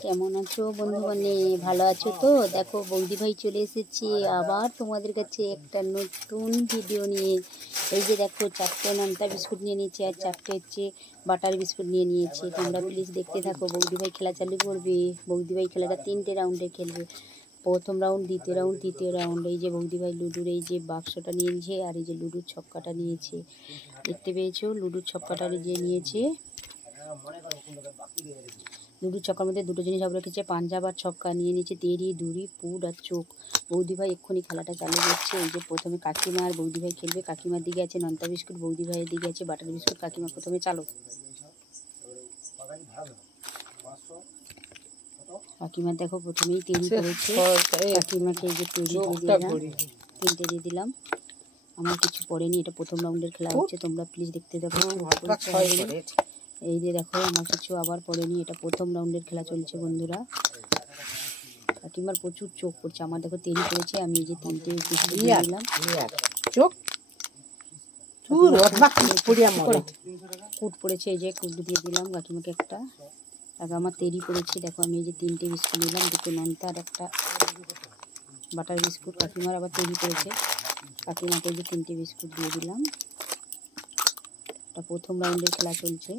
কেমন আছো বন্ধুগণে? ভালো আছো তো? দেখো বৌদি ভাই চলে এসেছি আবার তোমাদের কাছে একটা নতুন ভিডিও নিয়ে। এই যে দেখো 4টে নোনতা বিস্কুট নিয়ে নিয়েছি আর 4টে হচ্ছে বাটার বিস্কুট নিয়ে নিয়েছি। তোমরা প্লিজ দেখতে থাকো। বৌদি ভাই খেলা চালু করবে। বৌদি ভাই খেলাটা 3টে রাউন্ডে খেলবে। প্রথম রাউন্ড, দ্বিতীয় রাউন্ড, তৃতীয় রাউন্ড। এই যে বৌদি ভাই লুডুর এই যে বাক্সটা নিয়েছে আর এই যে লুডুর ছক্কাটা নিয়েছে। দেখতে পেয়েছো লুডুর ছক্কাটা যে নিয়েছে। লুডুর ছক্কার মধ্যে দুটো জিনিস সব রেখেছে, পাঞ্জাব আর ছক্কা নিয়ে নিয়েছে, তেরি দুরি পুড আর চোখ। বৌদি ভাই এক্ষুনি খেলাটা চালু করছে। এই যে প্রথমে কাকিমা আর বৌদি ভাই খেলবে। কাকিমার দিকে আছে নোনতা বিস্কুট, বৌদি ভাইয়ের দিকে আছে বাটার বিস্কুট। কাকিমা প্রথমে চালো। কাকিমা দেখো প্রথমেই তেরি করেছে। কাকিমাকে এই যে তেরি দিয়ে দিলাম, 3টে দিয়ে দিলাম। আমার কিছু পড়েনি, এটা প্রথম রাউন্ডের খেলা হচ্ছে। তোমরা প্লিজ দেখতে দেখো। এই যে দেখো আমার কিছু আবার পড়েনি, এটা প্রথম রাউন্ডের খেলা চলছে বন্ধুরা। কাকিমার প্রচুর চোখ পড়ছে। আমার দেখো তেরি পড়েছে, আমি এই যে 3টে বিস্কুট দিয়ে দিলাম। কুট পড়েছে, এই যে কুট দিয়ে দিলাম কাকিমাকে একটা। তারপর আমার তেরি পড়েছে, দেখো আমি এই যে 3টে বিস্কুট নিলাম, 2টো নোনতা আর একটা বাটার বিস্কুট। কাকিমার আবার তেরি পড়েছে, কাকিমাকে এই যে 3টে বিস্কুট দিয়ে দিলাম। এটা প্রথম রাউন্ডের খেলা চলছে।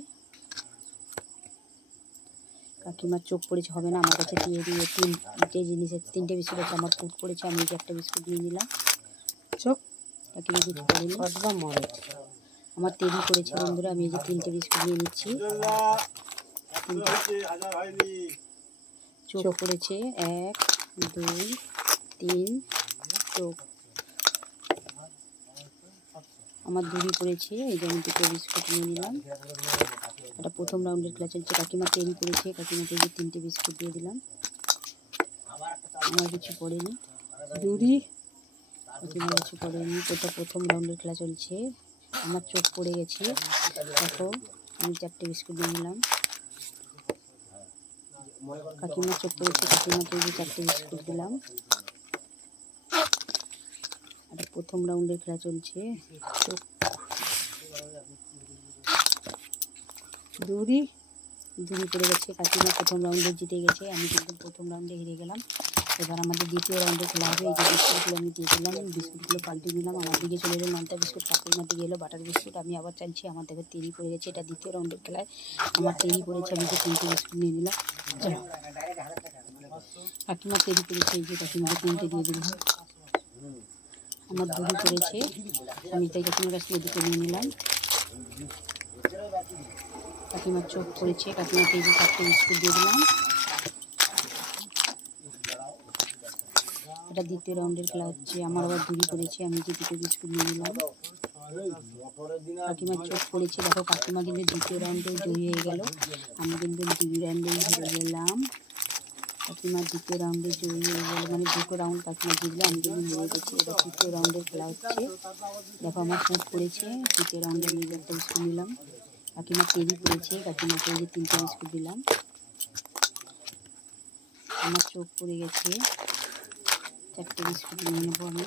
কাকিমার চোখ পড়েছে, হবে না আমার কাছে দিয়ে দিয়ে 3টে জিনিস আছে, 3টে বিস্কুট আছে। আমার ফুট পড়েছে, আমি যে একটা বিস্কুট নিয়ে নিলাম। চোখ কাকিমা কিছু পড়েনি। আমার তেরি পড়েছে বন্ধুরা, আমি এই যে 3টে বিস্কুট নিয়ে নিচ্ছি। চোখ পড়েছে 1 2 3 চোখ। আমার দুরি পড়েছে, এই যে আমি 2টো বিস্কুট নিয়ে নিলাম। এটা প্রথম রাউন্ডের খেলা চলছে। কাকিমা তেরি পড়েছে, কাকিমাকে যে 3টে বিস্কুট দিয়ে দিলাম। আমার কিছু পড়েনি। দুরি কাকিমা কিছু পড়েনি। এটা প্রথম রাউন্ডের খেলা চলছে। আমার চোখ পড়ে গেছে, দেখো আমি 4টে বিস্কুট নিয়ে নিলাম। কাকিমার চোখ পড়েছে, কাকিমাকে যে 4টে বিস্কুট দিলাম। এটা প্রথম রাউন্ডের খেলা চলছে। চোখ দুরি পড়ে গেছে। কাকিমা প্রথম রাউন্ডে জিতে গেছে, আমি কিন্তু প্রথম রাউন্ডে হেরে গেলাম। এবার আমাদের দ্বিতীয় রাউন্ডে খেলা হবে। এই যে বিস্কুটগুলো আমি দিয়ে দিলাম, বিস্কুটগুলো পাল্টে দিলাম। আমার দিকে চলে এলো নোনতা বিস্কুট, কাকিমার দিকে এলো বাটার বিস্কুট। আমি আবার চাইছি, আমার দেখো তেরি পড়ে গেছে। এটা দ্বিতীয় রাউন্ডের খেলায় আমার তেরি পড়েছে, আমি যে 3টে বিস্কুট নিয়ে নিলাম। চলো কাকিমা তেরি পড়েছে, এই যে কাকিমাকে 3টে দিয়ে দিলাম। আমার দুরি পড়েছে, আমি তাই কাকিমার কাছ থেকে 2টো নিয়ে নিলাম। কাকিমার চোখ পড়েছে, কাকিমাকে এই যে 4টে বিস্কুট দিয়ে দিলাম। এটা দ্বিতীয় রাউন্ডের খেলা হচ্ছে। আমার আবার দুরি পড়েছে, আমি যে 2টো বিস্কুট নিয়ে নিলাম। কাকিমার চোখ পড়েছে, দেখো কাকিমা কিন্তু দ্বিতীয় রাউন্ডেও জয়ী হয়ে গেল, আমি কিন্তু 2 রাউন্ডেই হেরে গেলাম। কাকিমার দ্বিতীয় রাউন্ডে জয়ী হয়ে গেল, মানে 2টো রাউন্ড কাকিমা জিতলো, আমি কিন্তু হেরে গেছি। এবার তৃতীয় রাউন্ডের খেলা হচ্ছে। দেখো আমার চোখ পড়েছে, তৃতীয় রাউন্ডে আমি একটা বিস্কুট নিলাম। কাকিমা তেরি পড়েছে, কাকিমাকে এই যে 3টে বিস্কুট দিলাম। আমার চোখ পড়ে গেছে, 4টে বিস্কুট নিয়ে নেবো আমি।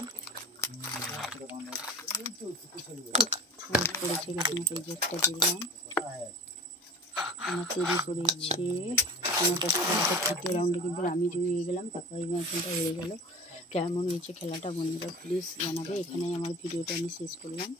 চোখ পড়েছে, কাকিমাকে এই যে একটা দিলাম। আমার তেরি পড়েছে, আমার কাছে তৃতীয় রাউন্ডে কিন্তু আমি জয়ী হয়ে গেলাম। তারপর এই ম্যাচটা হেরে গেল। কেমন হয়েছে খেলাটা বন্ধুরা প্লিজ জানাবে। এখানেই আমার ভিডিওটা আমি শেষ করলাম।